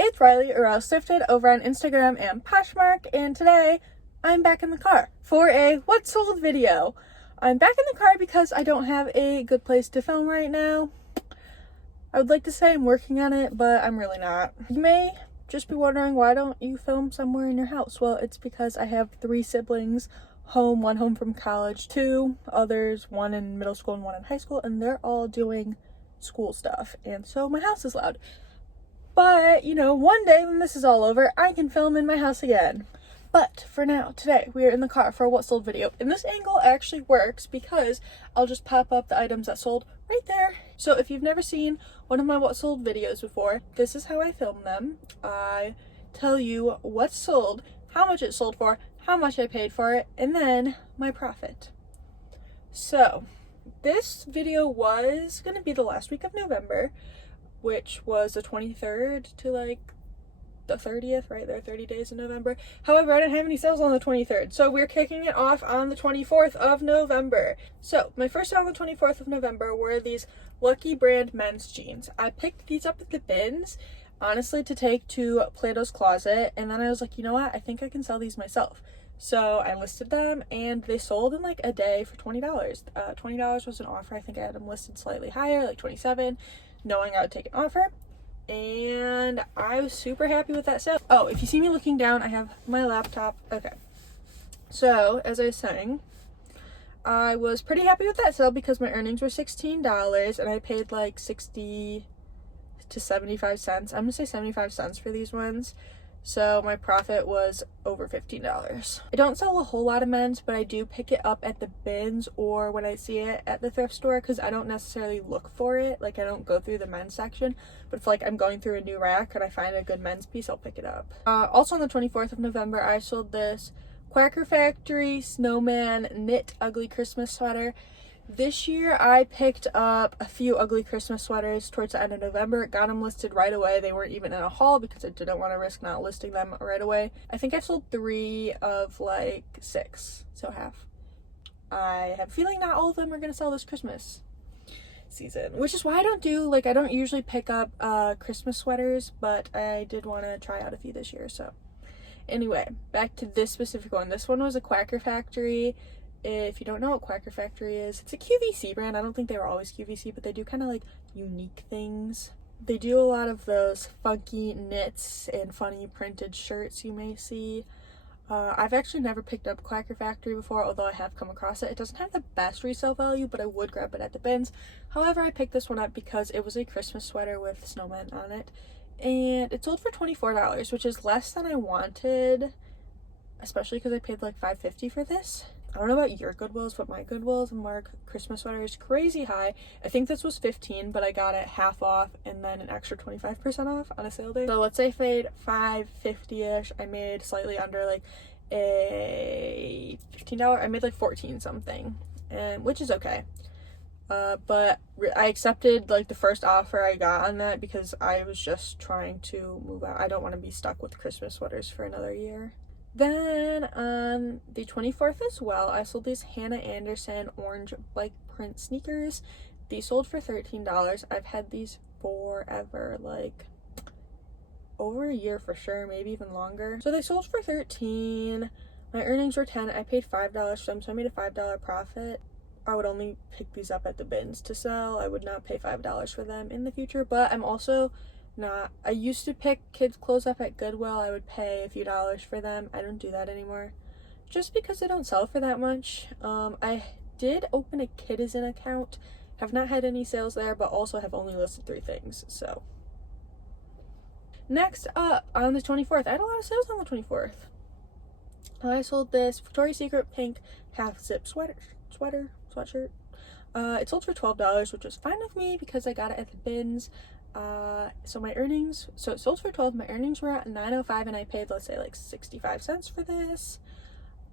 It's Riley, or else Thrifted, over on Instagram and Poshmark, and today I'm back in the car for a What Sold video. I'm back in the car because I don't have a good place to film right now. I would like to say I'm working on it, but I'm really not. You may just be wondering, why don't you film somewhere in your house? Well, it's because I have 3 siblings home, one home from college, 2 others, one in middle school and one in high school, and they're all doing school stuff, and so my house is loud. But, you know, one day when this is all over, I can film in my house again. But for now, today, we are in the car for a What Sold video. And this angle actually works because I'll just pop up the items that sold right there. So if you've never seen one of my What Sold videos before, this is how I film them. I tell you what sold, how much it sold for, how much I paid for it, and then my profit. So this video was going to be the last week of November, which was the 23rd to like the 30th, right? There are 30 days in November. However, I didn't have any sales on the 23rd, so we're kicking it off on the 24th of November. So my first sale on the 24th of November were these Lucky brand men's jeans. I picked these up at the bins, honestly, to take to Plato's Closet, and then I was like, you know what? I think I can sell these myself. So I listed them, and they sold in like a day for $20. $20 was an offer. I think I had them listed slightly higher, like $27, knowing I would take an offer, and I was super happy with that sale. Oh, if you see me looking down, I have my laptop. Okay, so as I was saying, I was pretty happy with that sale because my earnings were $16 and I paid like 60 to 75 cents. I'm gonna say 75 cents for these ones. So my profit was over $15. I don't sell a whole lot of men's, but I do pick it up at the bins or when I see it at the thrift store, because I don't necessarily look for it. Like, I don't go through the men's section, but if like I'm going through a new rack and I find a good men's piece, I'll pick it up. Also on the 24th of November, I sold this Quaker Factory Snowman Knit Ugly Christmas Sweater. This year, I picked up a few ugly Christmas sweaters towards the end of November. Got them listed right away. They weren't even in a haul because I didn't want to risk not listing them right away. I think I sold 3 of like 6, so half. I have a feeling not all of them are going to sell this Christmas season, which is why I don't usually pick up Christmas sweaters, but I did want to try out a few this year. So anyway, back to this specific one. This one was a Quaker Factory. If you don't know what Quaker Factory is, it's a QVC brand. I don't think they were always QVC, but they do kind of like unique things. They do a lot of those funky knits and funny printed shirts you may see. I've actually never picked up Quaker Factory before, although I have come across it. It doesn't have the best resale value, but I would grab it at the bins. However, I picked this one up because it was a Christmas sweater with snowmen on it, and it sold for $24, which is less than I wanted, especially because I paid like $5.50 for this. I don't know about your Goodwills, but my Goodwills mark Christmas sweater is crazy high. I think this was $15, but I got it half off and then an extra 25% off on a sale day. So let's say I paid $5.50-ish. I made slightly under like a $15. I made like 14 something, and which is okay. But I accepted like the first offer I got on that because I was just trying to move out. I don't want to be stuck with Christmas sweaters for another year. Then on the 24th as well, I sold these Hannah Anderson orange bike print sneakers. These sold for $13. I've had these forever, like over a year for sure, maybe even longer. So they sold for $13. My earnings were $10. I paid $5 for them, so I made a $5 profit. I would only pick these up at the bins to sell. I would not pay $5 for them in the future, but I'm also I used to pick kids' clothes up at Goodwill. I would pay a few dollars for them. I don't do that anymore just because they don't sell for that much. I did open a Kidizen account, have not had any sales there, but also have only listed 3 things. So next up, on the 24th, I had a lot of sales on the 24th. I sold this Victoria's Secret pink half zip sweatshirt. It sold for $12, which was fine with me because I got it at the bins. So it sold for $12. My earnings were at $9.05, and I paid, let's say, like 65 cents for this,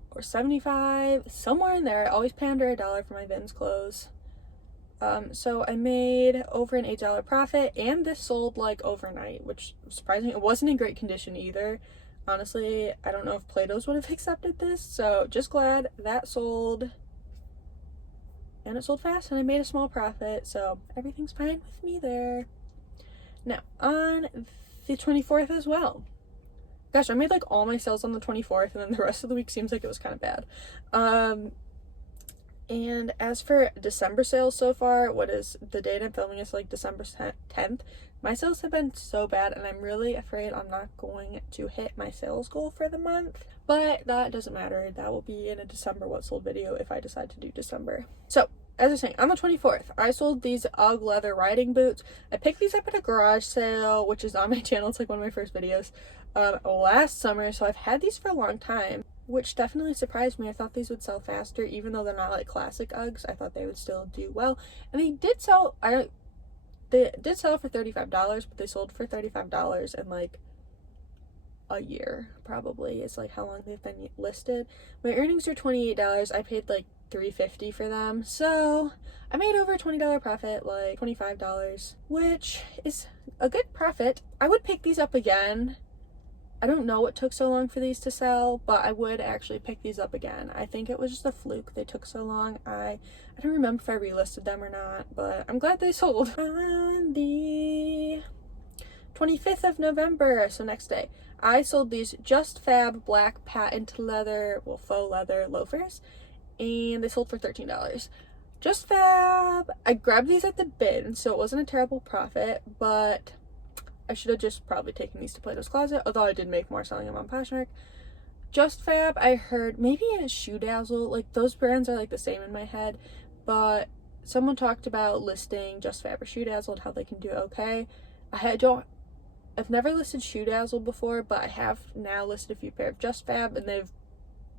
or 75, somewhere in there. I always pay under $1 for my bins clothes. So I made over an $8 profit, and this sold like overnight, which surprised me. It wasn't in great condition either. Honestly, I don't know if Plato's would have accepted this, so just glad that sold. And it sold fast, and I made a small profit, so everything's fine with me there. Now, on the 24th as well. Gosh, I made like all my sales on the 24th, and then the rest of the week seems like it was kind of bad. And as for December sales so far, what is the date I'm filming is like December 10th. My sales have been so bad, and I'm really afraid I'm not going to hit my sales goal for the month. But that doesn't matter. That will be in a December what sold video if I decide to do December. So, as I was saying, on the 24th, I sold these UGG leather riding boots. I picked these up at a garage sale, which is on my channel. It's like one of my first videos, last summer. So I've had these for a long time, which definitely surprised me. I thought these would sell faster, even though they're not like classic Uggs. I thought they would still do well. And they did sell, they did sell for $35, but they sold for $35 in like a year, probably. It's like how long they've been listed. My earnings are $28. I paid like $3.50 for them, so I made over a $20 profit, like $25, which is a good profit. I would pick these up again. I don't know what took so long for these to sell, but I would actually pick these up again. I think it was just a fluke they took so long. I don't remember if I relisted them or not, but I'm glad they sold. On the 25th of November, so next day, I sold these Just Fab black patent leather, well, faux leather loafers, and they sold for $13. Just Fab, I grabbed these at the bin, so it wasn't a terrible profit, but I should have just probably taken these to Plato's Closet, although I did make more selling them on Poshmark. Just Fab, I heard, maybe in Shoe Dazzle, like those brands are like the same in my head, but someone talked about listing Just Fab or Shoe Dazzle and how they can do okay. I've never listed Shoe Dazzle before, but I have now listed a few pair of Just Fab, and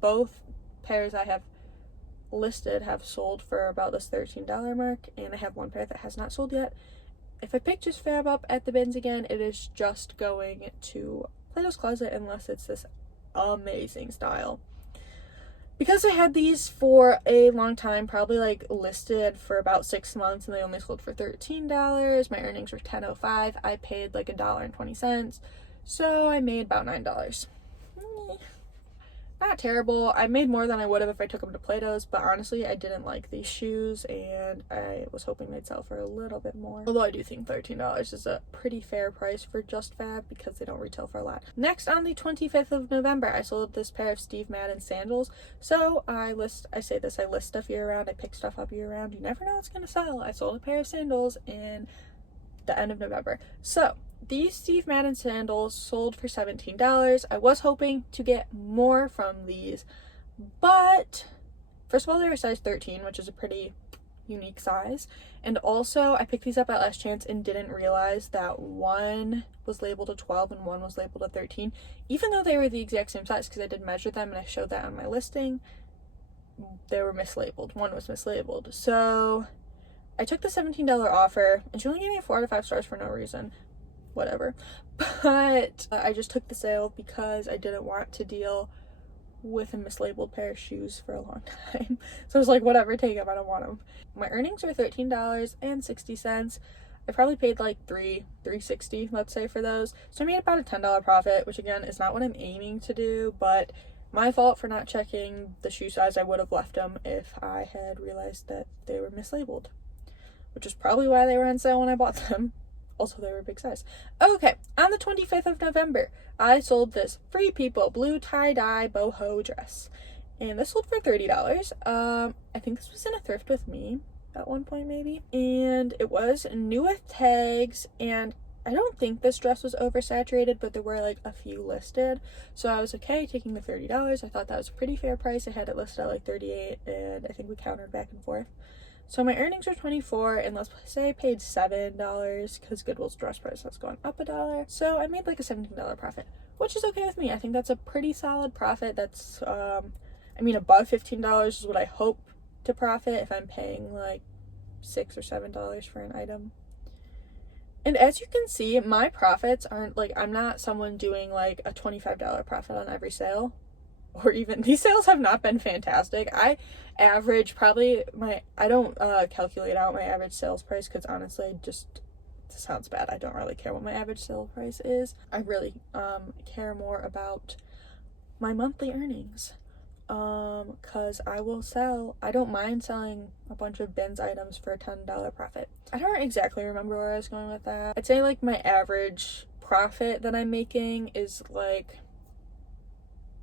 both pairs I have listed have sold for about this $13 mark, and I have one pair that has not sold yet. If I pick Just Fab up at the bins again, it is just going to Plato's Closet unless it's this amazing style. Because I had these for a long time, probably like listed for about 6 months, and they only sold for $13, my earnings were $10.05. I paid like $1.20, so I made about $9. Not terrible. I made more than I would have if I took them to Plato's, but honestly, I didn't like these shoes, and I was hoping they'd sell for a little bit more. Although I do think $13 is a pretty fair price for Just Fab because they don't retail for a lot. Next, on the 25th of November, I sold this pair of Steve Madden sandals. So I list stuff year round. I pick stuff up year round. You never know what's gonna sell. I sold a pair of sandals in the end of November. So these Steve Madden sandals sold for $17. I was hoping to get more from these, but first of all, they were size 13, which is a pretty unique size. And also, I picked these up at last chance and didn't realize that one was labeled a 12 and one was labeled a 13, even though they were the exact same size, because I did measure them and I showed that on my listing. They were mislabeled. One was mislabeled. So I took the $17 offer, and she only gave me 4 out of 5 stars for no reason. Whatever. But I just took the sale because I didn't want to deal with a mislabeled pair of shoes for a long time. So I was like, whatever, take them, I don't want them. My earnings were $13.60. I probably paid like $3.60, let's say, for those. So I made about a $10 profit, which again is not what I'm aiming to do, but my fault for not checking the shoe size. I would have left them if I had realized that they were mislabeled, which is probably why they were on sale when I bought them. Also, they were a big size. Okay, on the 25th of November, I sold this Free People blue tie-dye boho dress. And this sold for $30. I think this was in a thrift with me at one point, maybe. And it was new with tags, and I don't think this dress was oversaturated, but there were like a few listed. So I was okay taking the $30. I thought that was a pretty fair price. I had it listed at like $38, and I think we countered back and forth. So my earnings were $24, and let's say I paid $7 because Goodwill's dress price has gone up $1. So I made like a $17 profit, which is okay with me. I think that's a pretty solid profit. That's, I mean, above $15 is what I hope to profit if I'm paying like $6 or $7 for an item. And as you can see, my profits aren't like, I'm not someone doing like a $25 profit on every sale. Or even, these sales have not been fantastic. I average probably I don't calculate out my average sales price because honestly, just, this sounds bad. I don't really care what my average sale price is. I really care more about my monthly earnings. Because I don't mind selling a bunch of bins items for a $10 profit. I don't exactly remember where I was going with that. I'd say like my average profit that I'm making is like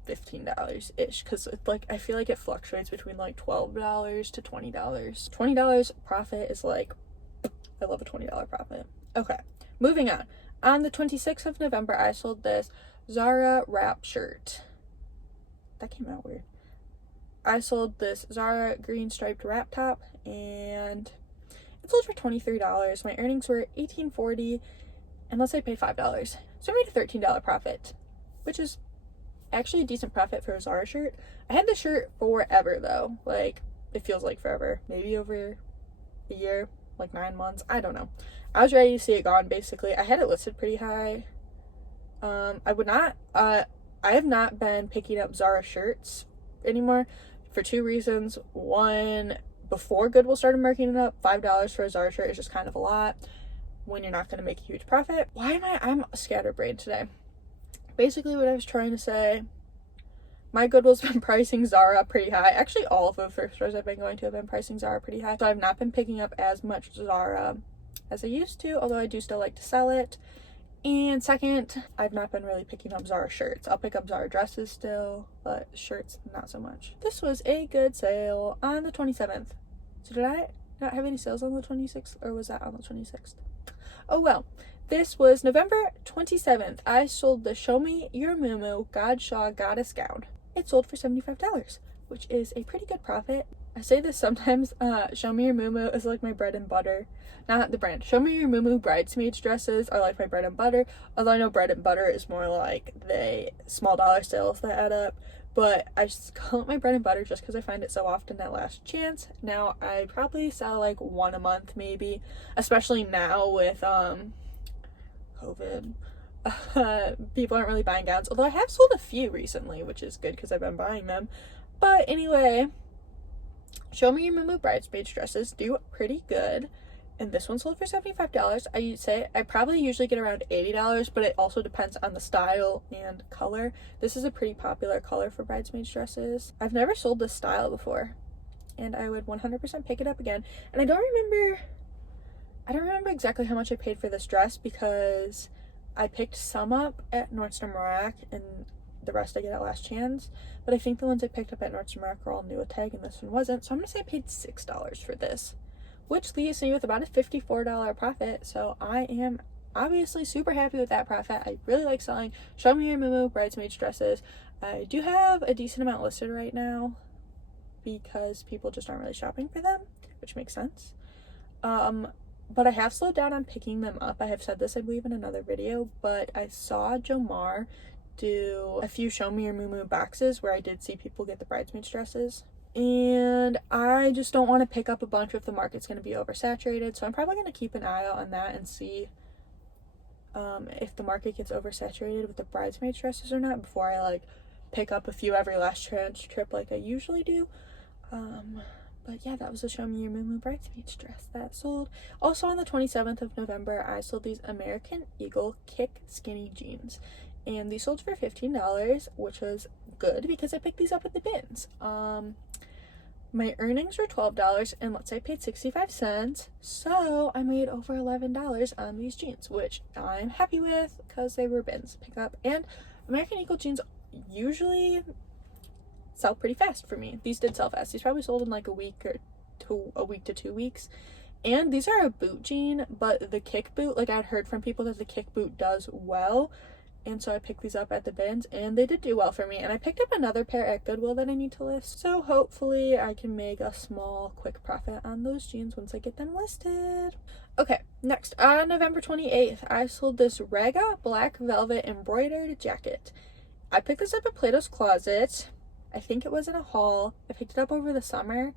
$15-ish, because like I feel like it fluctuates between like $12 to $20. $20 profit is like, I love a $20 profit. Okay, moving on. On the 26th of November, I sold this Zara wrap shirt. That came out weird. I sold this Zara green striped wrap top, and it sold for $23. My earnings were $18.40, and let's say I paid $5. So I made a $13 profit, which is actually a decent profit for a Zara shirt. I had the shirt forever though. Like, it feels like forever. Maybe over a year, like 9 months. I don't know. I was ready to see it gone, basically. I had it listed pretty high. I have not been picking up Zara shirts anymore for 2 reasons. One, before Goodwill started marking it up, $5 for a Zara shirt is just kind of a lot when you're not going to make a huge profit. I'm scatterbrained today. Basically what I was trying to say, my Goodwill's been pricing Zara pretty high. Actually, all of the thrift stores I've been going to have been pricing Zara pretty high. So I've not been picking up as much Zara as I used to, although I do still like to sell it. And second, I've not been really picking up Zara shirts. I'll pick up Zara dresses still, but shirts, not so much. This was a good sale on the 27th. So did I not have any sales on the 26th, or was that on the 26th? Oh well. This was November 27th. I sold the Show Me Your Muumuu Godshaw Goddess Gown. It sold for $75, which is a pretty good profit. I say this sometimes, Show Me Your Muumuu is like my bread and butter. Not the brand. Show Me Your Muumuu bridesmaids dresses are like my bread and butter, although I know bread and butter is more like the small dollar sales that add up. But I just call it my bread and butter just because I find it so often at Last Chance. Now, I probably sell like 1 a month maybe, especially now with COVID. People aren't really buying gowns, although I have sold a few recently, which is good because I've been buying them. But anyway, Show Me Your Muumuu bridesmaids dresses do pretty good, and this one sold for $75. I say I probably usually get around $80, but it also depends on the style and color. This is a pretty popular color for bridesmaids dresses. I've never sold this style before, and I would 100% pick it up again. And I don't remember exactly how much I paid for this dress because I picked some up at Nordstrom Rack and the rest I get at Last Chance. But I think the ones I picked up at Nordstrom Rack were all new with tag and this one wasn't. So I'm going to say I paid $6 for this, which leaves me with about a $54 profit. So I am obviously super happy with that profit. I really like selling Show Me Your Muumuu bridesmaids dresses. I do have a decent amount listed right now because people just aren't really shopping for them, which makes sense. But I have slowed down on picking them up. I have said this, I believe, in another video, but I saw Jomar do a few Show Me Your Muumuu boxes where I did see people get the bridesmaids dresses. And I just don't want to pick up a bunch if the market's going to be oversaturated. So I'm probably going to keep an eye out on that and see if the market gets oversaturated with the bridesmaids dresses or not before I like pick up a few every Last Chance trip like I usually do. But yeah, that was the Show Me Your Muumuu bridesmaids dress that sold. Also on the 27th of November, I sold these American Eagle Kick Skinny Jeans. And these sold for $15, which was good because I picked these up at the bins. My earnings were $12, and let's say I paid 65 cents. So I made over $11 on these jeans, which I'm happy with because they were bins pick up. And American Eagle jeans usually sell pretty fast for me. These did sell fast. These probably sold in like a week to 2 weeks. And these are a boot jean, but the kick boot, like I'd heard from people that the kick boot does well. And so I picked these up at the bins and they did do well for me. And I picked up another pair at Goodwill that I need to list. So hopefully I can make a small quick profit on those jeans once I get them listed. Okay, next on November 28th, I sold this Raga black velvet embroidered jacket. I picked this up at Plato's Closet. I think it was in a haul. I picked it up over the summer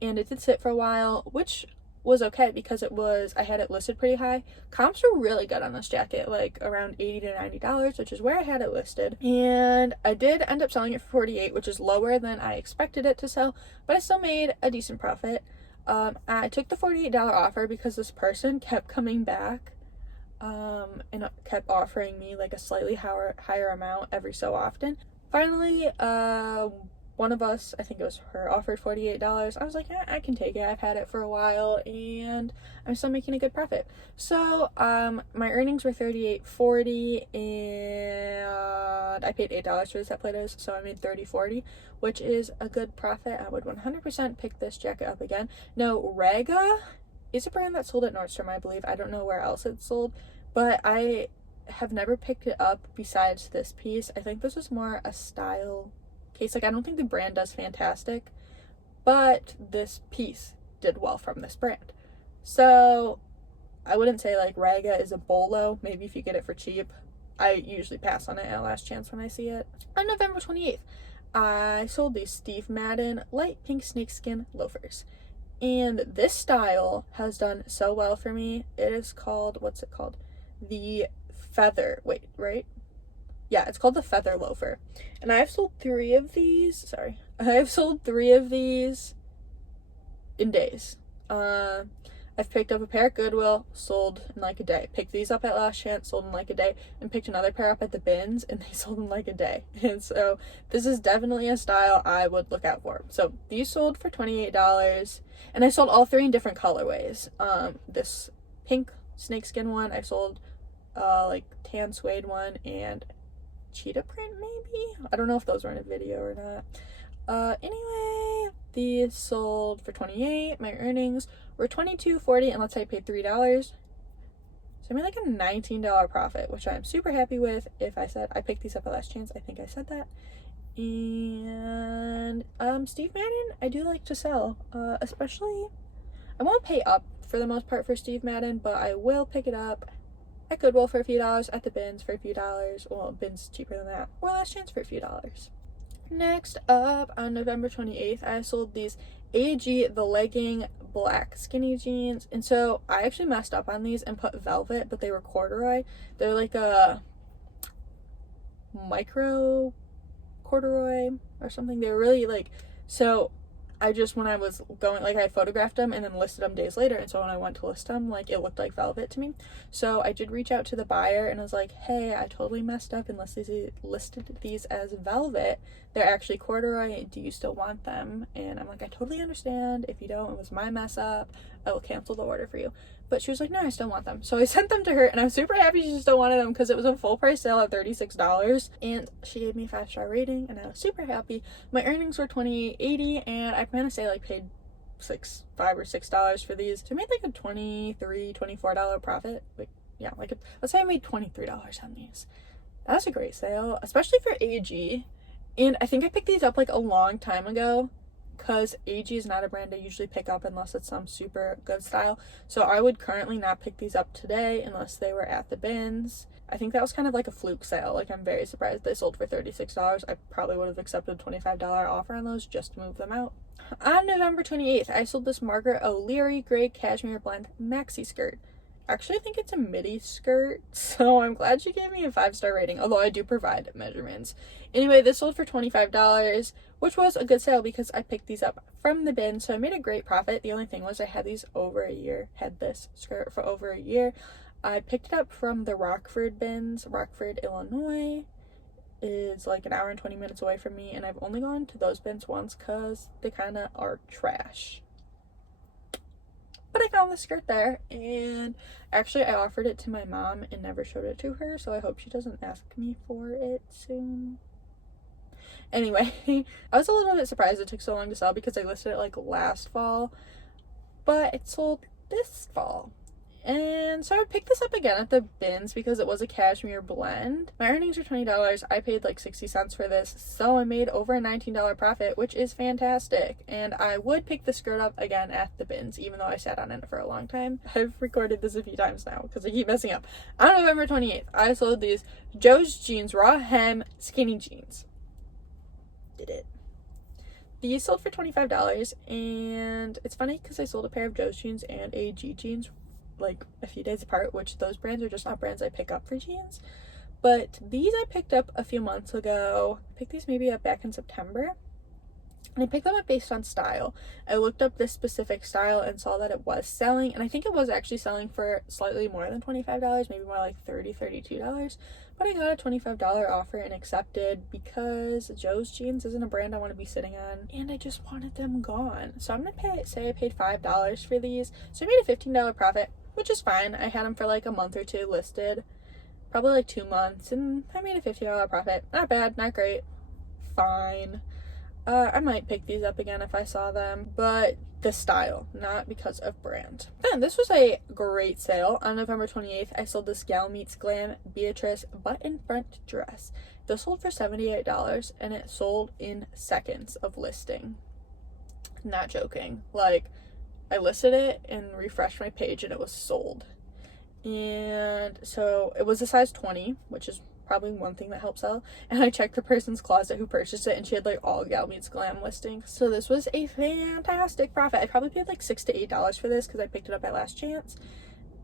and it did sit for a while, which was okay because I had it listed pretty high. Comps were really good on this jacket, like around $80 to $90, which is where I had it listed. And I did end up selling it for $48, which is lower than I expected it to sell, but I still made a decent profit. I took the $48 offer because this person kept coming back and kept offering me like a slightly higher amount every so often. Finally, one of us, I think it was her, offered $48. I was like, I can take it. I've had it for a while and I'm still making a good profit. So my earnings were $38.40 and I paid $8 for the set Play-Dohs, so I made $30.40, which is a good profit. I would 100% pick this jacket up again. Now, Raga is a brand that's sold at Nordstrom, I believe. I don't know where else it's sold, but I have never picked it up besides this piece. I think this was more a style case. Like, I don't think the brand does fantastic, but this piece did well from this brand. So I wouldn't say like Raga is a bolo. Maybe if you get it for cheap. I usually pass on it at last chance when I see it. On November 28th, I sold these Steve Madden light pink snakeskin loafers. And this style has done so well for me. It is called, what's it called? The feather, wait, right? Yeah, it's called the feather loafer. And I've sold 3 of these. I have sold 3 of these in days. I've picked up a pair at Goodwill, sold in like a day. Picked these up at last chance, sold in like a day. And picked another pair up at the bins, and they sold in like a day. And so this is definitely a style I would look out for. So these sold for $28. And I sold all 3 in different colorways. This pink snakeskin one, I sold like tan suede one, and cheetah print maybe? I don't know if those were in a video or not. Anyway, these sold for $28. My earnings were $22.40, and let's say I paid $3. So I made like a $19 profit, which I'm super happy with. If I said I picked these up at last chance, I think I said that. And Steve Madden, I do like to sell. Especially, I won't pay up for the most part for Steve Madden, but I will pick it up at Goodwill for a few dollars, at the bins for a few dollars. Well, bins cheaper than that, or last chance for a few dollars. Next up, on November 28th, I sold these AG the legging black skinny jeans. And so I actually messed up on these and put velvet, but they were corduroy. They're like a micro corduroy or something. They were really like, so I just, when I was going, like, I photographed them and then listed them days later, and so when I went to list them, like, it looked like velvet to me. So I did reach out to the buyer and I was like, hey, I totally messed up and listed these as velvet. They're actually corduroy. Do you still want them? And I'm like, I totally understand. If you don't, it was my mess up. I will cancel the order for you. But she was like, no, I still want them. So I sent them to her, and I'm super happy she still wanted them because it was a full price sale at $36. And she gave me a 5-star rating, and I was super happy. My earnings were $28.80, and I plan to say like paid $5 or $6 for these. So I made like a $24 profit. Like, yeah, let's say I made $23 on these. That was a great sale, especially for AG. And I think I picked these up like a long time ago, because AG is not a brand I usually pick up unless it's some super good style. So I would currently not pick these up today unless they were at the bins. I think that was kind of like a fluke sale. Like, I'm very surprised they sold for $36. I probably would have accepted a $25 offer on those just to move them out. On November 28th, I sold this Margaret O'Leary gray cashmere blend maxi skirt. Actually, I think it's a midi skirt, so I'm glad she gave me a 5-star rating, although I do provide measurements. Anyway, this sold for $25, which was a good sale because I picked these up from the bin, so I made a great profit. The only thing was I had these over a year, had this skirt for over a year. I picked it up from the Rockford bins. Rockford, Illinois is like an hour and 20 minutes away from me, and I've only gone to those bins once because they kind of are trash. But I found the skirt there, and actually I offered it to my mom and never showed it to her, so I hope she doesn't ask me for it soon. Anyway, I was a little bit surprised it took so long to sell because I listed it like last fall, but it sold this fall. And so I picked this up again at the bins because it was a cashmere blend. My earnings were $20. I paid like 60 cents for this, so I made over a $19 profit, which is fantastic. And I would pick the skirt up again at the bins, even though I sat on it for a long time. I've recorded this a few times now because I keep messing up. On November 28th, I sold these Joe's Jeans raw hem skinny jeans. Did it. These sold for $25, and it's funny because I sold a pair of Joe's jeans and AG jeans like a few days apart, which those brands are just not brands I pick up for jeans. But these I picked up a few months ago. I picked these maybe up back in September, and I picked them up based on style. I looked up this specific style and saw that it was selling, and I think it was actually selling for slightly more than $25, maybe more like $32. but I got a $25 offer and accepted because Joe's Jeans isn't a brand I want to be sitting on, and I just wanted them gone. So I'm gonna say I paid $5 for these, so I made a $15 profit, which is fine. I had them for like a month or two listed, probably like 2 months, and I made a $15 profit. Not bad, not great, fine. I might pick these up again if I saw them, but the style, not because of brand. Then this was a great sale. On November 28th, I sold this Meets Glam Beatrice button front dress. This sold for $78, and it sold in seconds of listing. Not joking. Like, I listed it and refreshed my page and it was sold. And so it was a size 20, which is probably one thing that helps sell. And I checked the person's closet who purchased it, and she had like all Meets Glam listings. So this was a fantastic profit. I probably paid like $6 to $8 for this because I picked it up at Last Chance,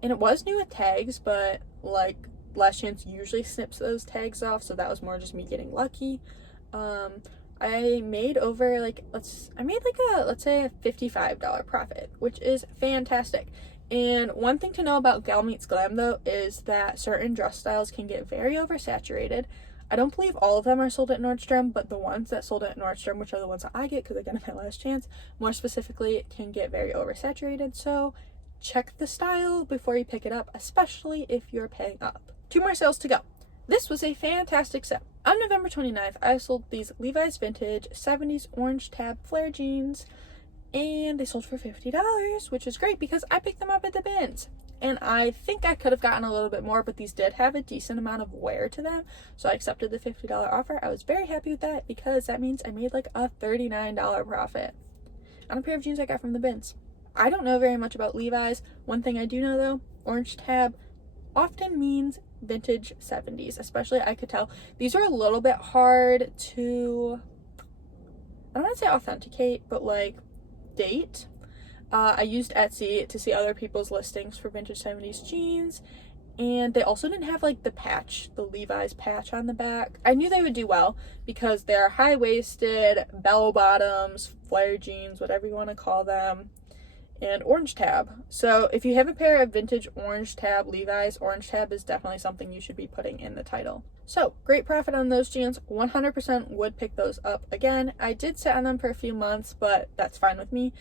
and it was new with tags, but like Last Chance usually snips those tags off, so that was more just me getting lucky. I made over like let's say a $55 profit, which is fantastic. And one thing to know about Meets Glam though is that certain dress styles can get very oversaturated. I don't believe all of them are sold at Nordstrom, but the ones that sold at Nordstrom, which are the ones that I get because I get them at Last Chance, more specifically, can get very oversaturated. So check the style before you pick it up, especially if you're paying up. 2 more sales to go. This was a fantastic sale. On November 29th, I sold these Levi's vintage 70s orange tab flare jeans, and they sold for $50, which is great because I picked them up at the bins. And I think I could have gotten a little bit more, but these did have a decent amount of wear to them, so I accepted the $50 offer. I was very happy with that because that means I made like a $39 profit on a pair of jeans I got from the bins. I don't know very much about Levi's. One thing I do know though, orange tab often means vintage 70s, especially I could tell these are a little bit hard to, I don't want to say authenticate, but like date. I used Etsy to see other people's listings for vintage 70s jeans, and they also didn't have like the patch, the Levi's patch on the back. I knew they would do well because they're high-waisted, bell bottoms, flare jeans, whatever you want to call them, and orange tab. So if you have a pair of vintage orange tab Levi's, orange tab is definitely something you should be putting in the title. So great profit on those jeans. 100% would pick those up again. I did sit on them for a few months, but that's fine with me.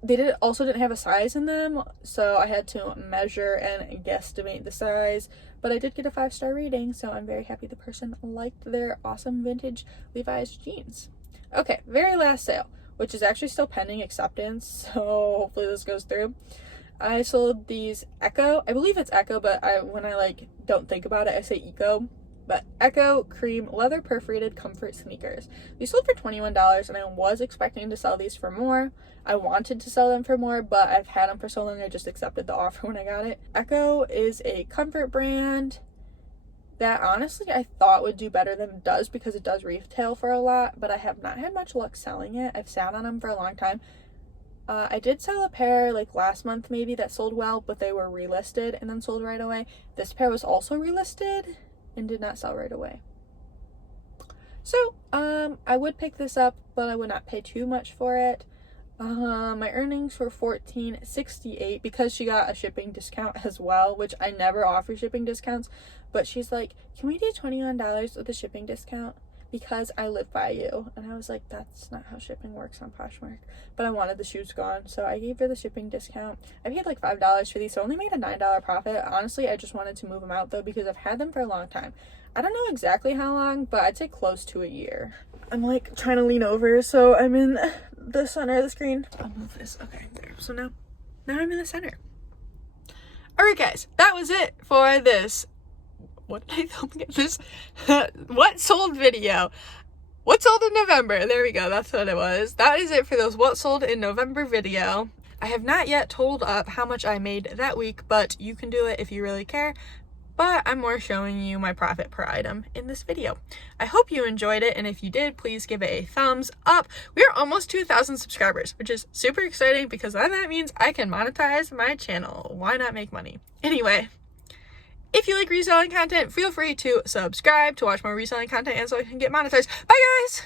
They also didn't have a size in them, so I had to measure and guesstimate the size, but I did get a 5-star rating, so I'm very happy the person liked their awesome vintage Levi's jeans. Okay, very last sale, which is actually still pending acceptance, so hopefully this goes through. I sold these Echo, I believe it's Echo, but when I like don't think about it, I say Eco. But Echo cream leather perforated comfort sneakers. These sold for $21, and I was expecting to sell these for more. I wanted to sell them for more, but I've had them for so long I just accepted the offer when I got it. Echo is a comfort brand that honestly I thought would do better than it does because it does retail for a lot, but I have not had much luck selling it. I've sat on them for a long time. I did sell a pair like last month maybe that sold well, but they were relisted and then sold right away. This pair was also relisted and did not sell right away. So, I would pick this up, but I would not pay too much for it. My earnings were $14.68 because she got a shipping discount as well, which I never offer shipping discounts, but she's like, can we do $21 with a shipping discount? Because I live by you. And I was like, that's not how shipping works on Poshmark. But I wanted the shoes gone, so I gave her the shipping discount. I paid like $5 for these, so I only made a $9 profit. Honestly, I just wanted to move them out though because I've had them for a long time. I don't know exactly how long, but I'd say close to a year. I'm like trying to lean over, so I'm in the center of the screen. I'll move this. Okay, there. So now I'm in the center. Alright guys, that was it for this. What did I film again? This what sold video. What sold in November? There we go. That's what it was. That is it for those what sold in November video. I have not yet totaled up how much I made that week, but you can do it if you really care. But I'm more showing you my profit per item in this video. I hope you enjoyed it, and if you did, please give it a thumbs up. We are almost 2,000 subscribers, which is super exciting because then that means I can monetize my channel. Why not make money? Anyway, if you like reselling content, feel free to subscribe to watch more reselling content and so I can get monetized. Bye guys!